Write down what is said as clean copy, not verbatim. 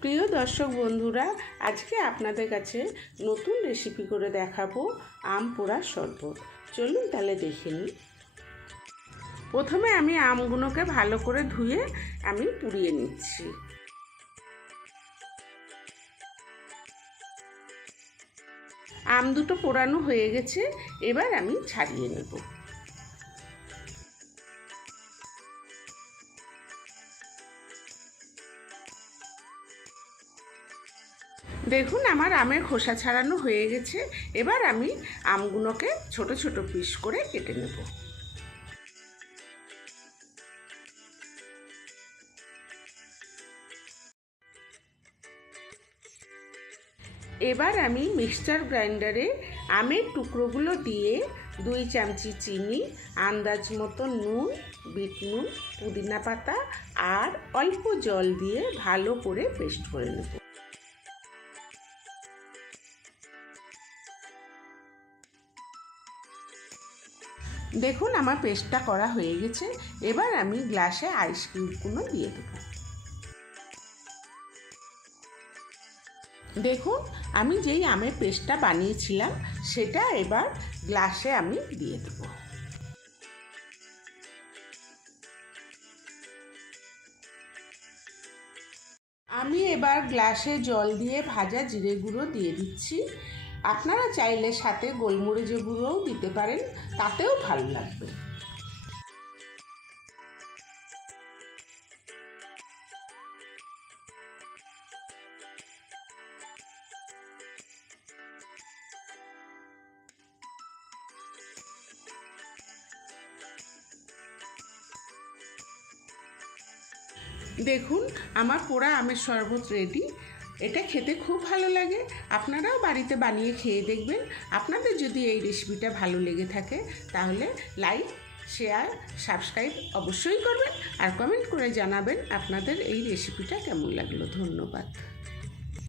প্রিয় দর্শক বন্ধুরা, আজকে আপনাদের কাছে নতুন রেসিপি করে দেখাবো আম পোড়ার শরবত। চলুন তাহলে দেখে নিই। প্রথমে আমি আমগুলোকে ভালো করে ধুয়ে আমি পুড়িয়ে নিচ্ছি। আম দুটো পোড়ানো হয়ে গেছে, এবার আমি ছাড়িয়ে নেব। দেখুন আমার আমের খোসা ছাড়ানো হয়ে গেছে। এবার আমি আমগুলোকে ছোট ছোট পিস করে কেটে নেব। এবার আমি মিক্সচার গ্রাইন্ডারে আমের টুকরোগুলো দিয়ে 2 চামচি চিনি, আন্দাজ মতো নুন, বিট নুন, পুদিনা পাতা আর অল্প জল দিয়ে ভালো করে পেস্ট করে নেব। দেখুন আমার পেস্টটা করা হয়ে গেছে। এবার আমি গ্লাসে আইস কিউবগুলো দিয়ে দেব। দেখুন আমি যেই আমের পেস্টটা বানিয়েছিলাম সেটা এবার গ্লাসে আমি দিয়ে দেব। আমি এবার গ্লাসে জল দিয়ে ভাজা জিরে গুঁড়ো দিয়ে দিচ্ছি। আপনারা চাইলে সাথে গোলমরিচের গুঁড়োও দিতে পারেন, তাতেও ভালো লাগবে। দেখুন আমার পোড়া আমের শরবত রেডি। এটা খেতে খুব ভালো লাগে। আপনারাও বাড়িতে বানিয়ে খেয়ে দেখবেন। আপনাদের যদি এই রেসিপিটা ভালো লেগে থাকে তাহলে লাইক, শেয়ার, সাবস্ক্রাইব অবশ্যই করবেন আর কমেন্ট করে জানাবেন আপনাদের এই রেসিপিটা কেমন লাগলো। ধন্যবাদ।